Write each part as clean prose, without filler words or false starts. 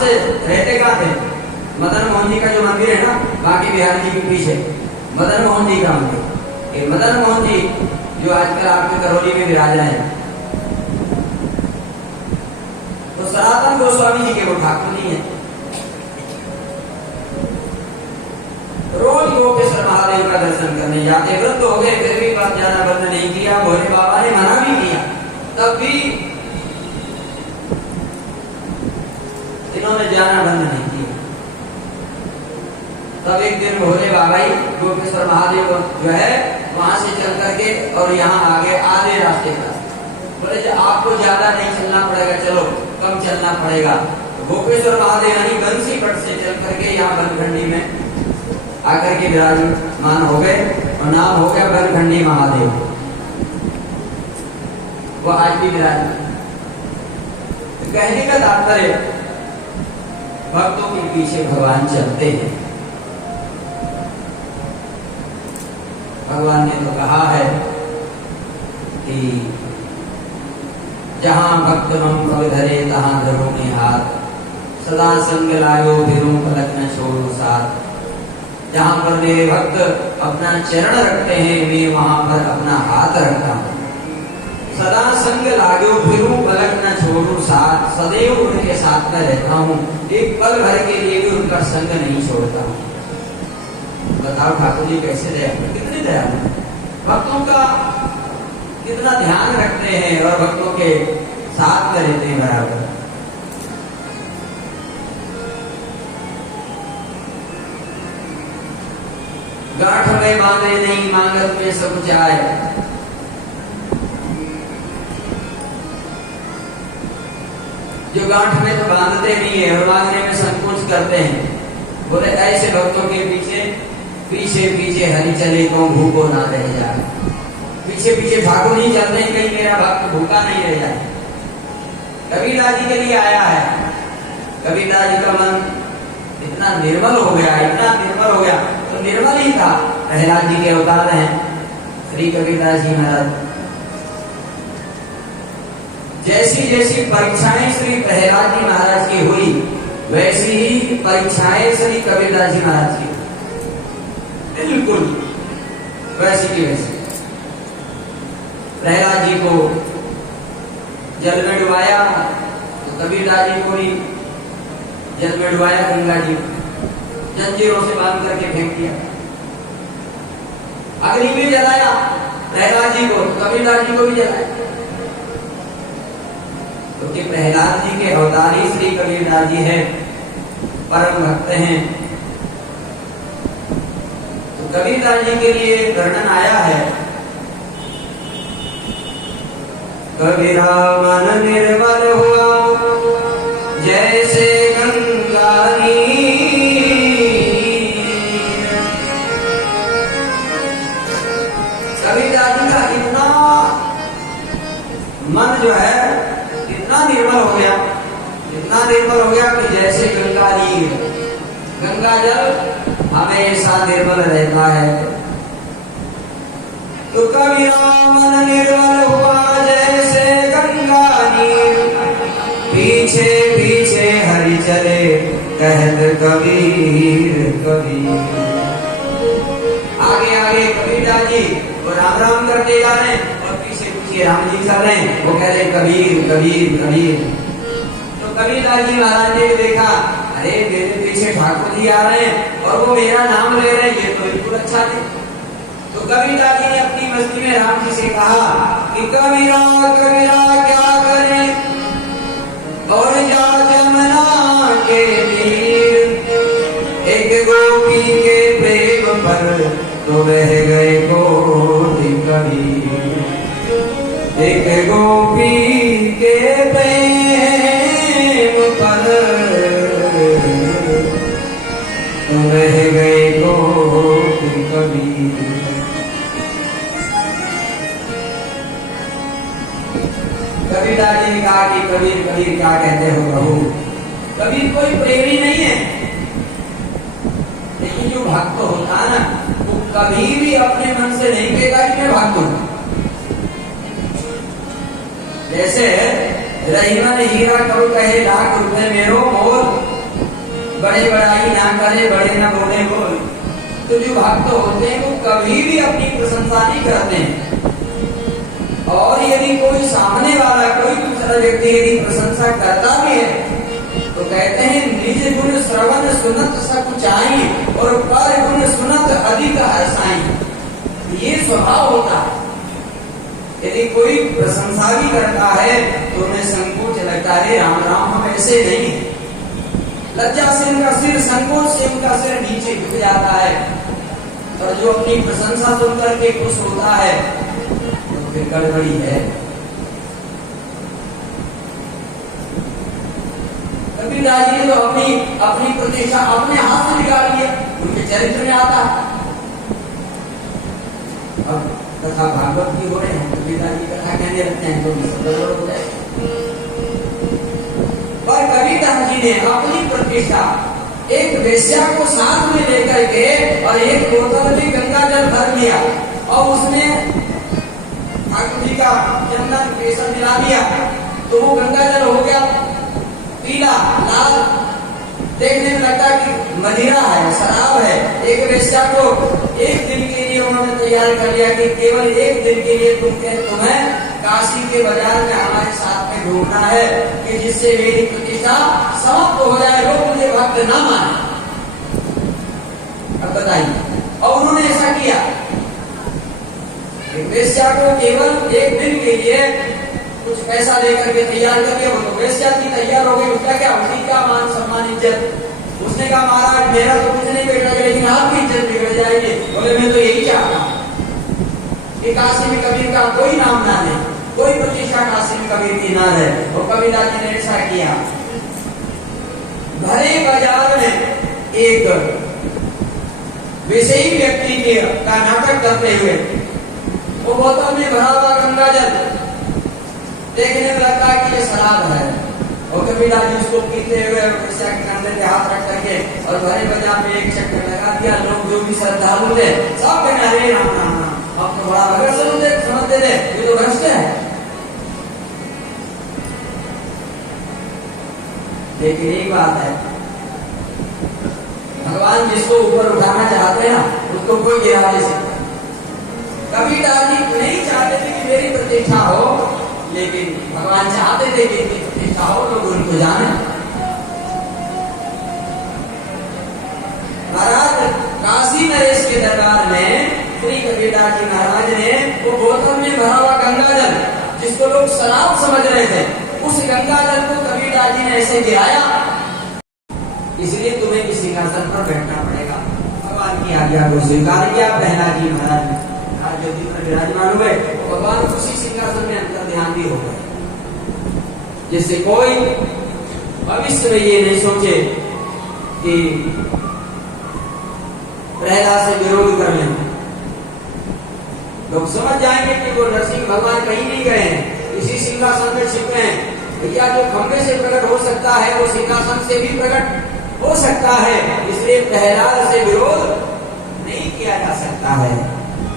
से रहते कहाँ थे? मदन मोहन जी का जो मंदिर है ना बांके बिहारी जी के पीछे, मदन मोहन जी का मंदिर। ये मदन मोहन जी जो आजकल आपके करौली में विराजा है, तो सनातन गोस्वामी जी के वो ठाकुर नहीं है। रोज गोपेश्वर महादेव का दर्शन करने जाते, वृद्ध हो गए फिर भी बात ज्यादा बंद नहीं किया। भोले बाबा ने मना भी किया, तब भी इन्होंने जाना बंद नहीं किया। तब एक दिन भोले बाबा ही गोपेश्वर महादेव जो है वहां से चल करके और यहाँ आगे आधे रास्ते का बोले जो आपको ज्यादा नहीं चलना पड़ेगा, चलो कम चलना पड़ेगा। गोपेश्वर महादेव यानी बंसीपट से चल करके यहाँ बनखंडी में आकर के विराजमान हो गए और नाम हो गया बनखंडी महादेव। वो आज भी विराजमान। कहने का तात्पर्य भक्तों के पीछे भगवान चलते हैं। भगवान ने तो कहा है कि जहां भक्त मम कवि धरे तहां धरो में हाथ, सदा संग लायो फिरूं पलक न छोड़ो साथ। जहां पर मेरे भक्त अपना चरण रखते हैं मैं वहां पर अपना हाथ रखता हूं। सदा संग लागो फिरूं पलक न छोड़ू साथ, सदैव उनके साथ में रहता हूं, एक पल भर के लिए भी उनका संग नहीं छोड़ता हूं। बताओ ठाकुर जी कैसे दयालु, कितने दयालु, भक्तों का कितना ध्यान रखते हैं और भक्तों के साथ में रहते हैं बराबर। गांठ में बांधे नहीं मांगत में सब कुछ आए। जो गांठ में तो बांधते नहीं है और मांगने में संकोच करते हैं, बोले ऐसे भक्तों के पीछे पीछे पीछे हरि चले तो भूखो ना रह जाए। पीछे पीछे ठाकुर नहीं चलते हैं कहीं मेरा भक्त भूखा नहीं रह जाए। कबीरदास जी के लिए आया है। कबीरदास जी का मन इतना निर्मल हो गया, इतना निर्मल हो गया, तो निर्मल ही था। प्रहलाद जी के अवतार हैं श्री कबीरदास जी महाराज। जैसी जैसी परीक्षाएं श्री प्रहलाद जी महाराज की हुई वैसी ही परीक्षाएं श्री कबीरदास जी महाराज की, बिल्कुल वैसी की वैसी। प्रहलाद जी को जल में डुबाया तो कबीरदास जी को भी जल में डुबाया, गंगा जी जंजीरों से बांध करके फेंक दिया। अग्नि में जलाया प्रहलाद जी को, कबीरदास जी को भी जलाया। क्योंकि तो प्रहलाद जी के अवतार ही श्री कबीरदास जी हैं, परम भक्त हैं। तो कबीरदास जी के लिए वर्णन आया है, कबीरा मन निर्मल हुआ जैसे गंगा नीर। कबीरदास जी का इतना मन जो है इतना निर्मल हो गया, इतना निर्मल हो गया कि जैसे गंगा नीर, गंगा जल हमेशा निर्मल रहता है। तो कबीरा मन निर्मल हुआ जैसे गंगा नीर, पीछे पीछे हरि चले कहत कबीर कबीर। आगे आगे कबीरदास जी वो राम राम करते जा रहे हैं और पीछे पीछे राम जी चल रहे हैं, वो कह रहे कबीर कबीर कबीर। तो कबीरदास जी महाराज ने देखा, अरे मेरे पीछे ठाकुर जी आ रहे हैं और वो मेरा नाम ले रहे हैं, ये तो बिल्कुल अच्छा नहीं। तो कबीरदास जी ने अपनी मस्ती में राम जी से कहा कि कबीरा कबीरा क्या करें और जा जमुना के तीर, एक गोपी के प्रेम पर तो बह गए कोटि कबीर। एक गोपी के प्रेम पर तो बह गए कोटि कबीर। कबीरदास जी ने कहा कि कबीर कबीर क्या कहते हो प्रभु, कबीर कोई प्रेमी नहीं है, लेकिन जो भक्त होता है ना वो कभी भी अपने मन से नहीं कहता कि मैं भक्त हूं। जैसे रहीमन हीरा कब कहे लाख रुपए मेरो मोल, बड़े बड़ाई ना करे, बड़े ना बोले बोल। तो जो भक्त होते हैं वो कभी भी अपनी प्रशंसा नहीं करते हैं। और यदि कोई सामने वाला, कोई दूसरा व्यक्ति यदि प्रशंसा करता भी है तो कहते हैं निज गुण श्रवण सुनत सकुचाई और पर गुण सुनत अधिक हर्षाई। ये स्वभाव होता है। यदि कोई प्रशंसा भी करता है तो उन्हें संकोच लगता है, राम राम हम ऐसे नहीं। लज्जा से उनका सिर, संकोच से उनका सिर नीचे झुक जाता है। और जो अपनी प्रशंसा सुनकर के खुश होता है तो फिर गड़बड़ी है। कबीरदास जी ने तो अपनी प्रतिष्ठा अपने हाथ से बिगाड़ लिया, उनके चरित्र में आता है। अब कथा भागवत की हो रहे हैं, कबीरदास जी कथा कहने लगते हैं तो गड़बड़ हो जाए। पर कबीरदास जी ने अपनी प्रतिष्ठा एक वेश्या को साथ में लेकर के और एक बोतल में गंगा जल भर लिया और उसमें ठाकुर जी का चंदन केसर मिला दिया तो वो गंगा जल हो गया पीला लाल, देखने में लगता कि मदिरा है, शराब है। एक वेश्या को एक दिन के लिए उन्होंने तैयार कर लिया कि केवल एक दिन के लिए तुम्हें काशी के बाजार में हमारे साथ में घूमना है कि जिससे मेरी प्रतिष्ठा समाप्त हो जाए, लोग मुझे भक्त ना माने। अब बताइए, और उन्होंने ऐसा किया। वेश्या को केवल एक दिन के लिए कुछ पैसा लेकर के तैयार कर दिया, वो तो वेश्या की तैयार हो गई। उसका क्या, उसी का मान सम्मान इज्जत। उसने कहा महाराज मेरा तो कुछ नहीं बेटा, लेकिन आपकी इज्जत बिगड़ जाएगी। बोले मैं तो यही चाहता हूँ कि काशी में कबीर का कोई नाम ना ले, कोई प्रतिष्ठा काशी में कबीर की ना रहे। और कबीरदास जी ने ऐसा किया। भरे बाजार में एक विषयी व्यक्ति का नाटक करते हुए वो बोतल में भरा हुआ गंगा जल देखने में लगता है कि ये शराब है। और कबीरदास जी उसको पीते हुए वेश्या के कंधे पे हाथ रख करके और भरे बाजार में एक चक्कर लगा दिया। लोग जो भी श्रद्धालु थे सब कहने अरे राम राम राम, अब तो बड़ा भगत समझते थे, ये तो भ्रष्ट है। लेकिन एक बात है, भगवान जिसको ऊपर उठाना चाहते हैं ना उसको कोई गिरा नहीं सकता। कबीरदास जी नहीं चाहते थे कि मेरी प्रतिष्ठा हो, लेकिन भगवान चाहते थे कि इनकी प्रतिष्ठा हो, लोग उनको जाने। महाराज काशी नरेश के दरबार में श्री कबीरदास जी महाराज ने वो बोतल में भरा हुआ गंगा जल, जिसको लोग शराब समझ रहे थे, उस गंगा जल को कबीरदास जी ने ऐसे गिराया। इसलिए तुम्हें इस सिंहासन पर बैठना पड़ेगा। भगवान की आज्ञा को स्वीकार किया प्रहलाद जी महाराज ने। आज जो दिन विराजमान हुए तो भगवान उसी सिंहासन में अंतर ध्यान भी हो गए, जिससे कोई भविष्य में ये नहीं सोचे कि प्रहलाद से विरोध कर लें। लोग समझ जाएंगे कि वो नरसिंह भगवान कहीं नहीं गए हैं, इसी सिंहासन में छिपे हैं। भैया जो खंबे से प्रकट हो सकता है वो सिंहासन से भी प्रकट हो सकता है। इसलिए प्रहलाद से विरोध नहीं किया जा सकता है।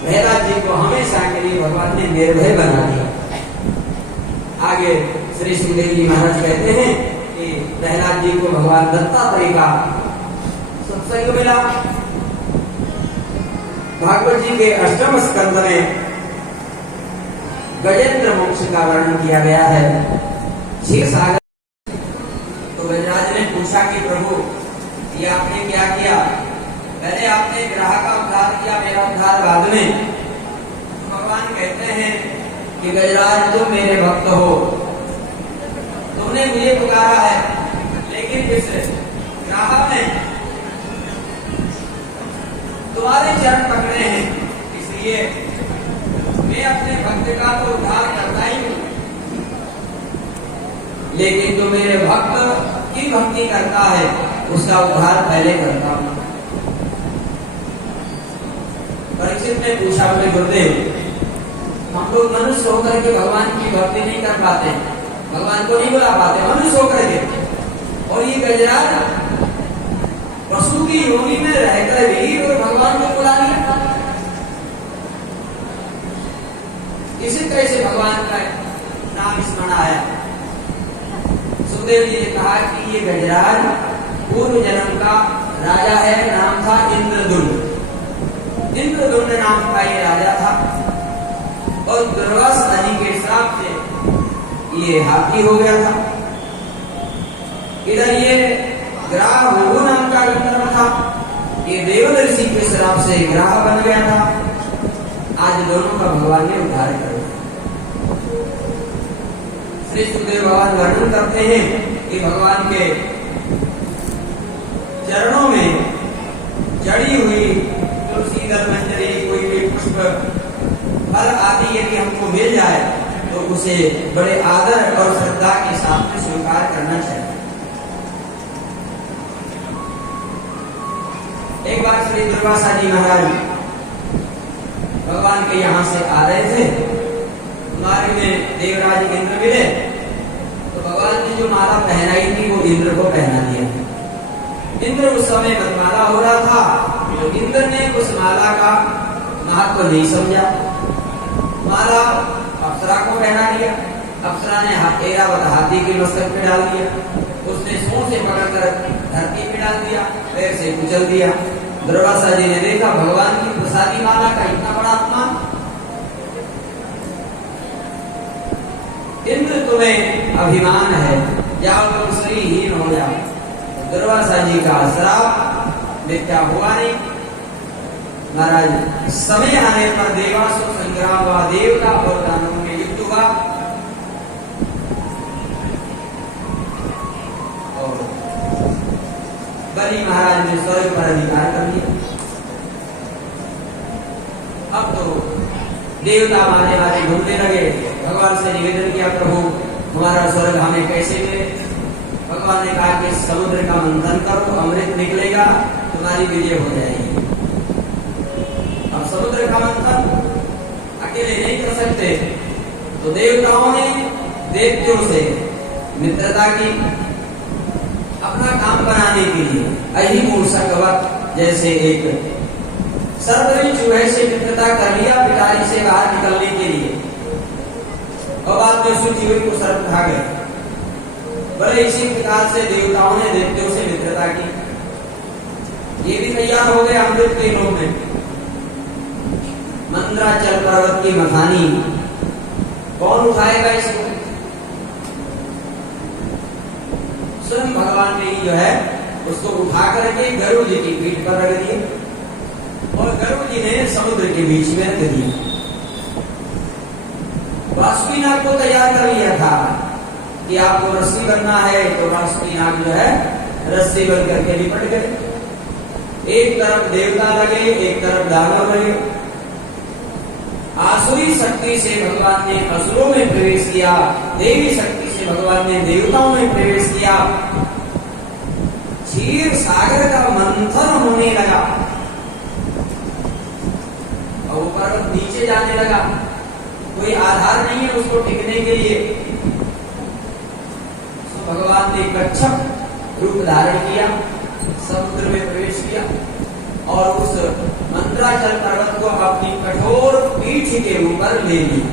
प्रहलाद जी को हमेशा के लिए भगवान ने निर्भय बना दिया। आगे श्री सुखदेव जी महाराज कहते हैं कि प्रहलाद जी को भगवान दत्तात्रेय का सत्संग मिला। भागवत जी के अष्टम स्कंद में गजेंद्र मोक्ष का वर्णन किया गया है। क्षीर सागर तो गजराज ने पूछा कि प्रभु ये आपने क्या किया? पहले आपने ग्राह का उद्धार किया, मेरा उद्धार बाद में। तो भगवान कहते हैं कि गजराज तुम मेरे भक्त हो, तुमने मुझे पुकारा है, लेकिन इस ग्राह ने तुम्हारे चरण पकड़े हैं, इसलिए मैं अपने भक्त का तो उद्धार करता ही हूं, लेकिन जो मेरे भक्त की भक्ति करता है उसका उद्धार पहले करता हूं। परीक्षित ने पूछा अपने गुरुदेव, हम लोग मनुष्य होकर के भगवान की भक्ति नहीं कर पाते, भगवान को नहीं बुला पाते, मनुष्य होकर के। और ये गजराज पशु की योनि में रहकर भी और भगवान को बुला नहीं पाता। इसी तरह से भगवान का नाम स्मरण आया। सुखदेव जी ने कहा कि ये गजराज पूर्व जन्म का राजा है, नाम था इंद्रदुम्न। इंद्रदुम्न नाम का ये राजा था और दुर्वासा जी के श्राप से ये हाथी हो गया था। इधर ये ग्राह भृगु नाम का गंधर्व था, ये देवदर्शी के श्राप से ग्राह बन गया था। आज दोनों का भगवान ने उद्धार कर दिया। श्री सुखदेव भगवान वर्णन करते हैं कि भगवान के चरणों में जड़ी हुई तुलसी दलमंजरी, कोई भी पुष्प, फल आदि यदि हमको मिल जाए तो उसे बड़े आदर और श्रद्धा के साथ में स्वीकार करना चाहिए। एक बार श्री दुर्वासा जी महाराज भगवान के यहाँ से आ रहे थे, मार्ग में देवराज इंद्र मिले तो भगवान ने जो माला पहनाई थी वो इंद्र को पहना दिया। इंद्र उस समय बनमाला हो रहा था, तो इंद्र ने उस माला का महत्व नहीं समझा, माला अप्सरा को पहना दिया। अप्सरा ने ऐरावत हाथी के मस्तक पे डाल दिया, उसने सूंड से पकड़कर धरती पे डाल दिया, पैर से कुचल दिया। दुर्वासा जी ने देखा भगवान की प्रसादी माला का इतना बड़ा अपमान। इंद्र तुम्हें अभिमान है, जाओ तुम श्रीहीन हो जाओ। दुर्वासा जी का श्राप मिथ्या हुआ नहीं। महाराज समय आने पर देवासुर संग्राम हुआ, देवता और दानवों में युद्ध हुआ और बलि महाराज ने स्वर्ग पर अधिकार कर लिया। अब तो देवता माने वाले ढूंढने लगे, भगवान से निवेदन किया प्रभु हमारा स्वर्ग हमें कैसे मिले। भगवान ने कहा कि समुद्र का मंथन करो, अमृत निकलेगा, तुम्हारी विजय हो जाएगी। अब समुद्र का मंथन अकेले नहीं कर सकते, तो देवताओं ने दैत्यों से मित्रता की, अपना काम बनाने के लिए अहिमूर्षकवत जैसे एक सर्वरी चूहे से मित्रता कर लिया, पिटारी से बाहर निकलने के लिए, और बाद में शुचि हुई को सर्प खा गए। बड़े इसी प्रकार से देवताओं ने दैत्यों से मित्रता की। ये भी तैयार हो गए अमृत के लोभ में। मंद्राचल पर्वत की मखानी कौन उठाएगा इसको? स्वयं भगवान ने जो है उसको उठा करके गरुड़ जी की पीठ पर रख दिया और गरुड़ जी ने समुद्र के बीच में रख दिया। वासुकीनाग को तैयार कर लिया था कि आपको रस्सी बनना है, तो वासुकीनाग जो है रस्सी बन करके निपट गए। एक तरफ देवता लगे, एक तरफ दानव लगे। आसुरी शक्ति से भगवान ने असुरों में प्रवेश किया, देवी शक्ति से भगवान ने देवताओं में प्रवेश किया। क्षीर सागर का मंथन होने लगा और वो पर्वत नीचे जाने लगा। कोई आधार नहीं है उसको टिकने के लिए। तो भगवान ने कच्छप रूप धारण किया, समुद्र में प्रवेश किया और उस मंद्राचल पर्वत को अपनी कठोर पीठ के ऊपर ले लिया।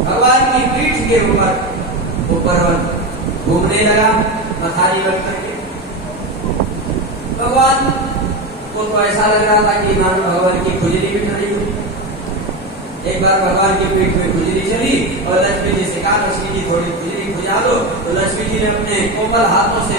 भगवान की पीठ के ऊपर वो पर्वत घूमने लगा मथारी बन करके। भगवान को तो ऐसा लग रहा था कि मानो भगवान की खुजली भी खड़ी हुई। एक बार भगवान की पीठ में खुजली चली और लक्ष्मी जी से कहा लक्ष्मी जी थोड़ी खुजली खुजा दो, तो लक्ष्मी जी ने अपने कोमल हाथों से